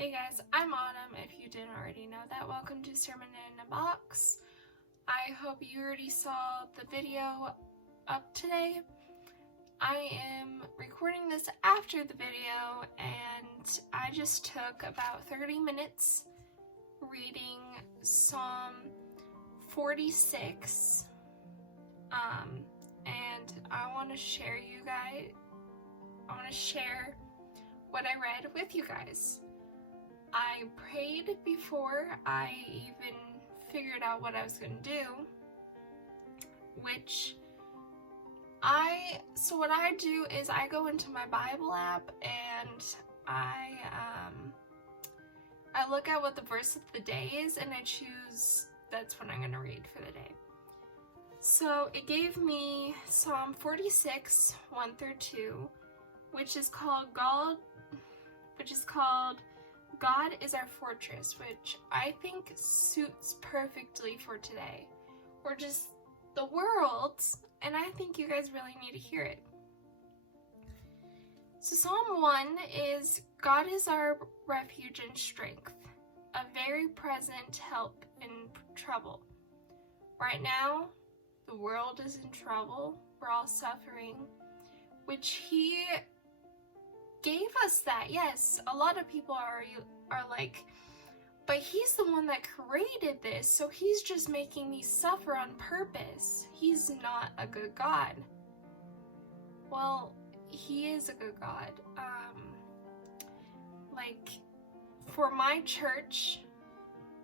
Hey guys, I'm Autumn, if you didn't already know that. Welcome to Sermon in a Box. I hope you already saw the video up today. I am recording this after the video, and I just took about 30 minutes reading Psalm 46, and I want to share what I read with you guys. I prayed before I even figured out what I was going to do, so what I do is I go into my Bible app and I look at what the verse of the day is, and I choose that's what I'm going to read for the day. So it gave me Psalm 46, 1 through 2, which is called God is Our Fortress, which I think suits perfectly for today, or just the world, and I think you guys really need to hear it. So Psalm 1 is, God is our refuge and strength, a very present help in trouble. Right now, the world is in trouble, we're all suffering, which He gave us that. Yes, a lot of people are like, but He's the one that created this, so He's just making me suffer on purpose. He's not a good God. Well, He is a good God. Like, for my church,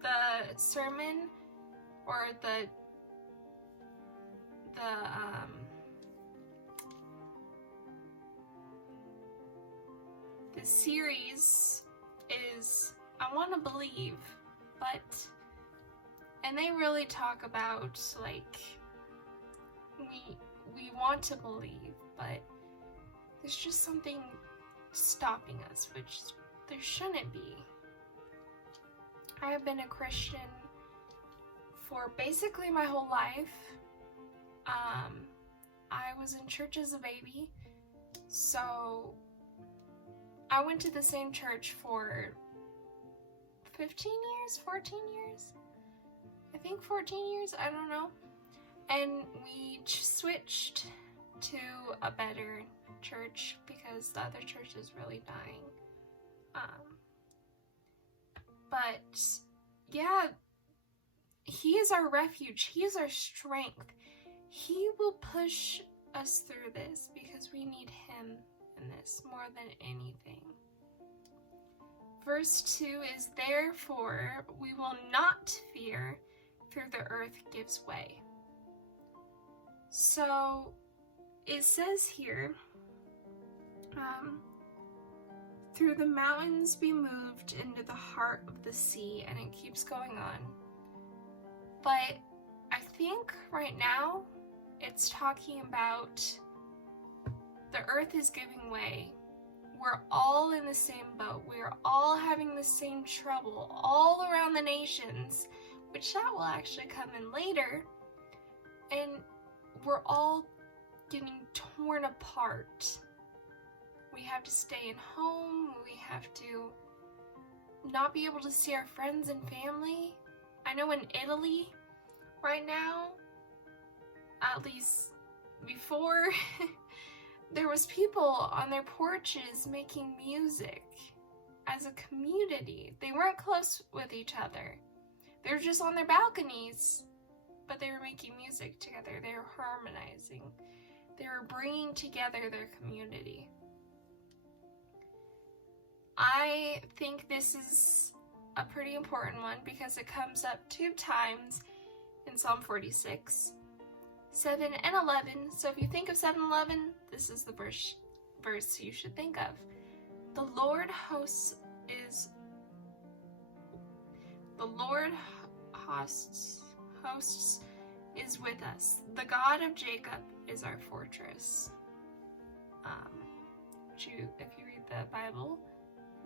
the sermon, or the series is I Want to Believe, and they really talk about, like, we want to believe, but there's just something stopping us, which there shouldn't be. I have been a Christian for basically my whole life. I was in church as a baby, so I went to the same church for 15 years, 14 years? I think 14 years, I don't know. And we switched to a better church because the other church is really dying. But yeah, He is our refuge. He is our strength. He will push us through this because we need Him in this more than anything. Verse 2 is, therefore we will not fear, for the earth gives way. So it says here, through the mountains be moved into the heart of the sea, and it keeps going on. But I think right now it's talking about the earth is giving way. We're all in the same boat. We're all having the same trouble all around the nations, which that will actually come in later. And we're all getting torn apart. We have to stay in home. We have to not be able to see our friends and family. I know in Italy right now, at least before, there was people on their porches making music as a community. They weren't close with each other. They were just on their balconies, but they were making music together. They were harmonizing. They were bringing together their community. I think this is a pretty important one because it comes up 2 times in Psalm 46. 7 and 11. So if you think of 7 and 11, this is the verse you should think of. The Lord hosts is with us. The God of Jacob is our fortress. If you read the Bible,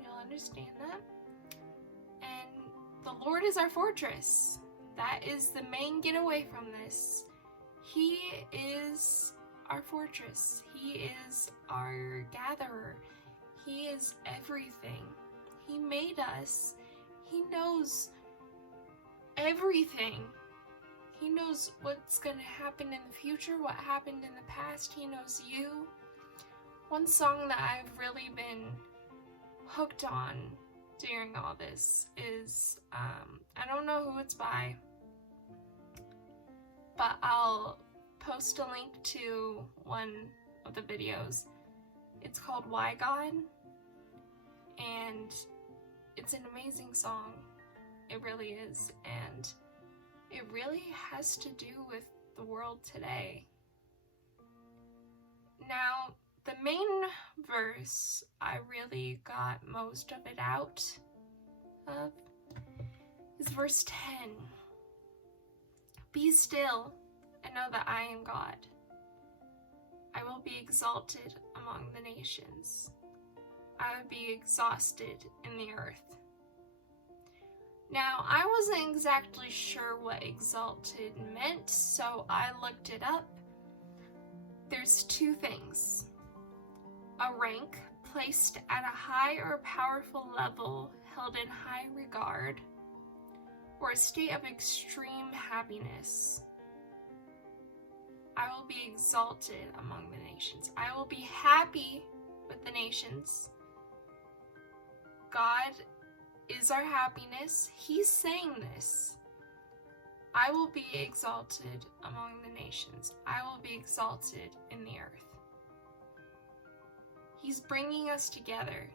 you'll understand that. And the Lord is our fortress. That is the main getaway from this. He is our fortress. He is our gatherer. He is everything. He made us. He knows everything. He knows what's going to happen in the future, what happened in the past. He knows you. One song that I've really been hooked on during all this is, I don't know who it's by, but I'll post a link to one of the videos. It's called Why God, and it's an amazing song. It really is, and it really has to do with the world today. Now, the main verse I really got most of it out of is verse 10. Be still and know that I am God. I will be exalted among the nations. I will be exhausted in the earth. Now, I wasn't exactly sure what exalted meant, so I looked it up. There's two things. A rank placed at a high or powerful level held in high regard, or a state of extreme happiness. I will be exalted among the nations. I will be happy with the nations. God is our happiness. He's saying this. I will be exalted among the nations. I will be exalted in the earth. He's bringing us together.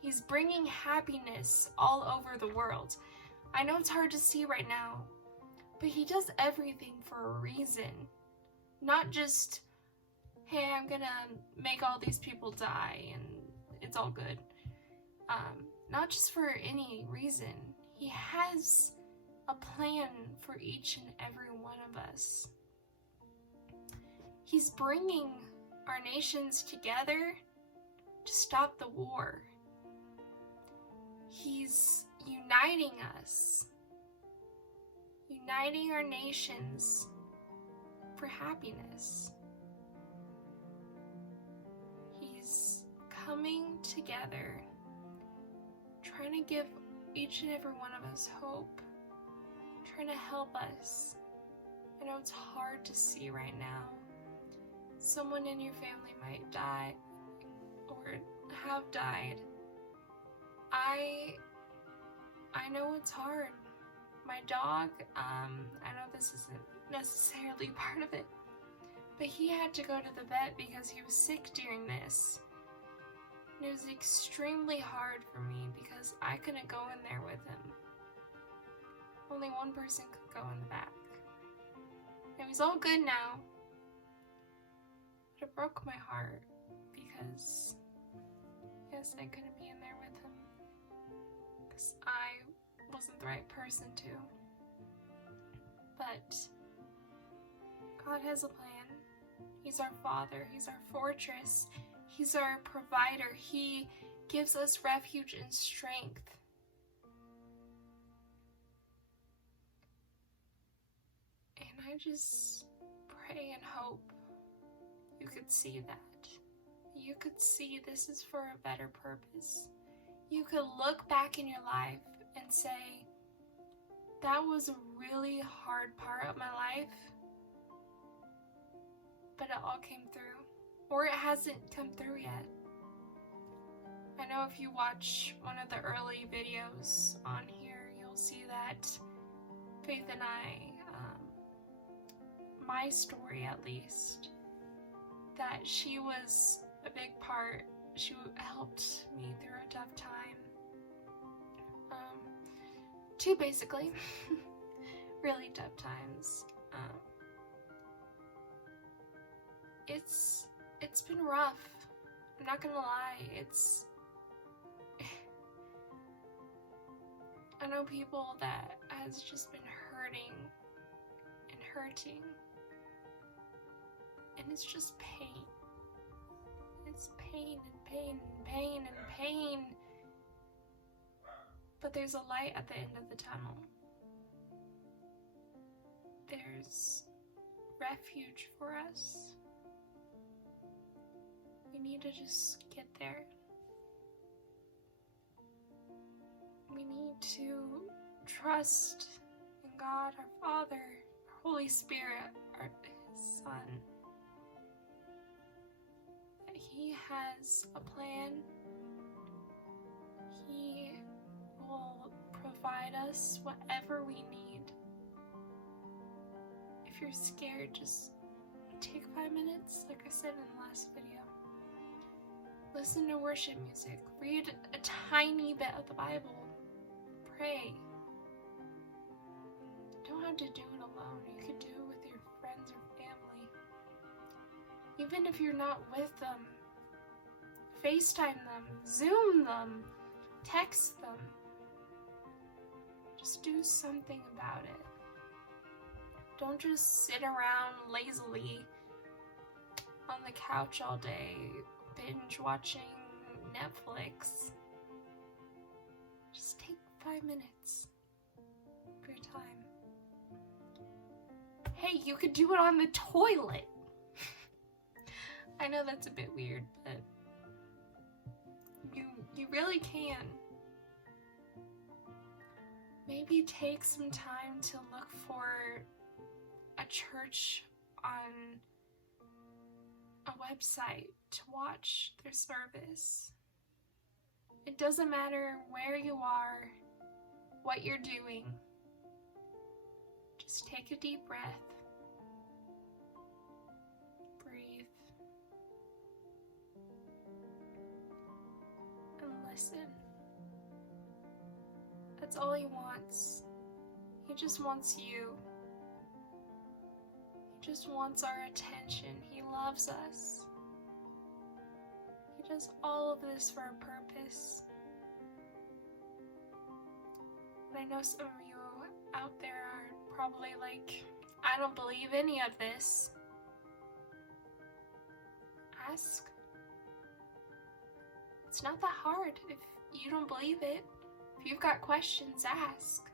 He's bringing happiness all over the world. I know it's hard to see right now, but he does everything for a reason. Not just, hey, I'm gonna make all these people die and it's all good. Not just for any reason. He has a plan for each and every one of us. He's bringing our nations together to stop the war. He's uniting us, uniting our nations for happiness. He's coming together, trying to give each and every one of us hope, trying to help us. I know it's hard to see right now. Someone in your family might die or have died. I know it's hard. My dog, I know this isn't necessarily part of it, but he had to go to the vet because he was sick during this. And it was extremely hard for me because I couldn't go in there with him. Only one person could go in the back. It was all good now, but it broke my heart because, yes, I couldn't be in there with him because I wasn't the right person to. But God has a plan. He's our Father. He's our fortress. He's our provider. He gives us refuge and strength. And I just pray and hope you could see that. You could see this is for a better purpose. You could look back in your life and say, that was a really hard part of my life, but it all came through. Or it hasn't come through yet. I know if you watch one of the early videos on here, you'll see that Faith and I, my story at least, that she was a big part. She helped me through a tough time. Two basically, really tough times. It's been rough. I'm not gonna lie. I know people that has just been hurting and hurting, and it's just pain. It's pain and pain and pain and pain. But there's a light at the end of the tunnel. There's refuge for us. We need to just get there. to trust in God, our Father, our Holy Spirit, His Son. That He has a plan. He will provide us whatever we need. If you're scared, just take 5 minutes, like I said in the last video. Listen to worship music. Read a tiny bit of the Bible. Pray. You don't have to do it alone. You can do it with your friends or family. Even if you're not with them, FaceTime them, Zoom them, text them. Just do something about it. Don't just sit around lazily on the couch all day, binge watching Netflix. Just take 5 minutes of your time. Hey, you could do it on the toilet. I know that's a bit weird, but you really can. Maybe take some time to look for a church on a website to watch their service. It doesn't matter where you are, what you're doing. Just take a deep breath. Breathe. And listen. That's all He wants. He just wants you. He just wants our attention. He loves us. He does all of this for a purpose. But I know some of you out there are probably like, I don't believe any of this. Ask. It's not that hard. If you don't believe it, if you've got questions, ask.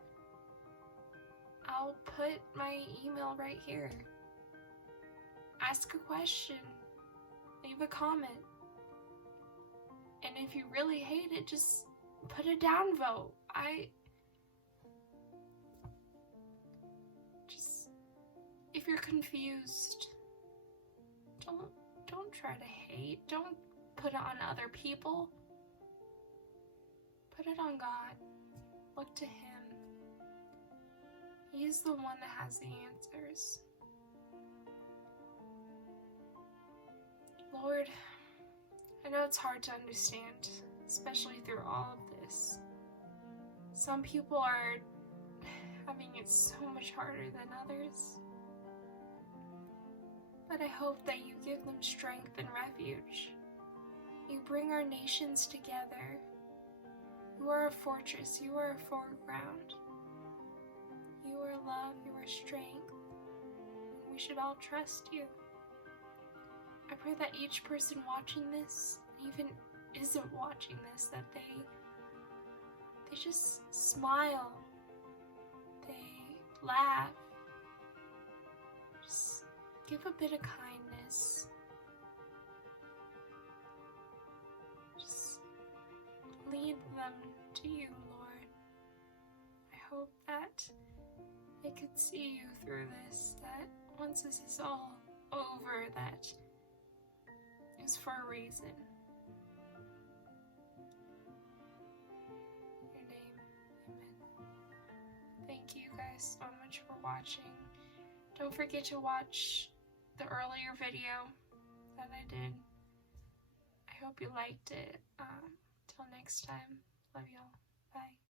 I'll put my email right here. Ask a question. Leave a comment. And if you really hate it, just put a downvote. If you're confused, don't try to hate. Don't put it on other people. Put it on God. Look to Him. He's the one that has the answers. Lord, I know it's hard to understand, especially through all of this. Some people are having it so much harder than others. But I hope that you give them strength and refuge. You bring our nations together. You are a fortress. You are a foreground. You are love. You are strength. And we should all trust you. I pray that each person watching this, even isn't watching this, that they just smile. They laugh. Just give a bit of kindness. Just lead them to you, Lord. I hope that they could see you through this, that once this is all over, that is for a reason. In your name, amen. Thank you guys so much for watching. Don't forget to watch the earlier video that I did. I hope you liked it. Till next time, love y'all. Bye.